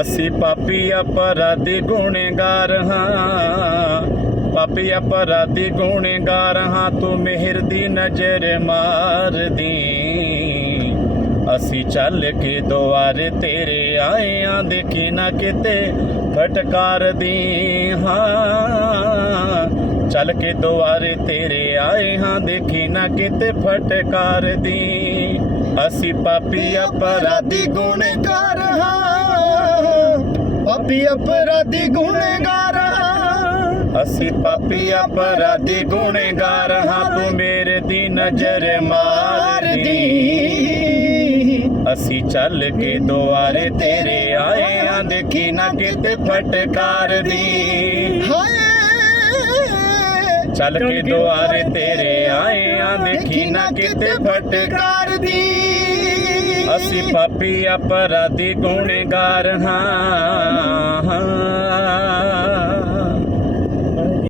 ਅਸੀਂ ਪਾਪੀ ਅਪਰਾਧੀ ਗੁਨੇਗਾਰ ਹਾਂ। ਪਾਪੀ ਅਪਰਾਧੀ ਗੁਨੇਗਾਰ ਹਾਂ, ਤੂੰ ਮਿਹਰ ਦੀ ਨਜ਼ਰ ਮਾਰਦੀ। ਅਸੀਂ ਚੱਲ ਕੇ ਦੁਆਰੇ ਤੇਰੇ ਆਏ ਆਂ ਦੇਖੀ ਨਾ ਕਿਤੇ ਫਟਕਾਰਦੀ ਹਾਂ। ਚੱਲ ਕੇ ਦੁਆਰੇ ਤੇਰੇ ਆਏ ਹਾਂ ਦੇਖੀ ਨਾ ਕਿਤੇ ਫਟਕਾਰਦੀ। ਅਸੀਂ ਪਾਪੀ ਅਪਰਾਧੀ ਗੁਨੇਗਾਰ ਹਾਂ। ਪਾਪੀ ਅਪਰਾਧੀ ਗੁਨੇਗਾਰ ਹਾਂ। ਅਸੀਂ ਪਾਪੀ ਅਪਰਾਧੀ ਗੁਨੇਗਾਰ ਹਾਂ। ਤੂੰ ਮੇਰੇ ਦੀ ਨਜ਼ਰ ਮਾਰਦੀ। ਅਸੀਂ ਚੱਲ ਕੇ ਦੁਆਰੇ ਤੇਰੇ ਆਏ ਆਂ ਦੇਖੀ ਨਾ ਕਿਤੇ ਫਟਕਾਰਦੀ। ਹਾਏ। ਚੱਲ ਕੇ ਦੁਆਰੇ ਤੇਰੇ ਆਏ ਦੇਖੀ ਨਾ ਕਿਤੇ ਫਟਕਾਰਦੀ ਅਸੀਂ ਪਾਪੀ ਅਪਰਾਧੀ ਗੁਨੇਗਾਰ ਹਾਂ।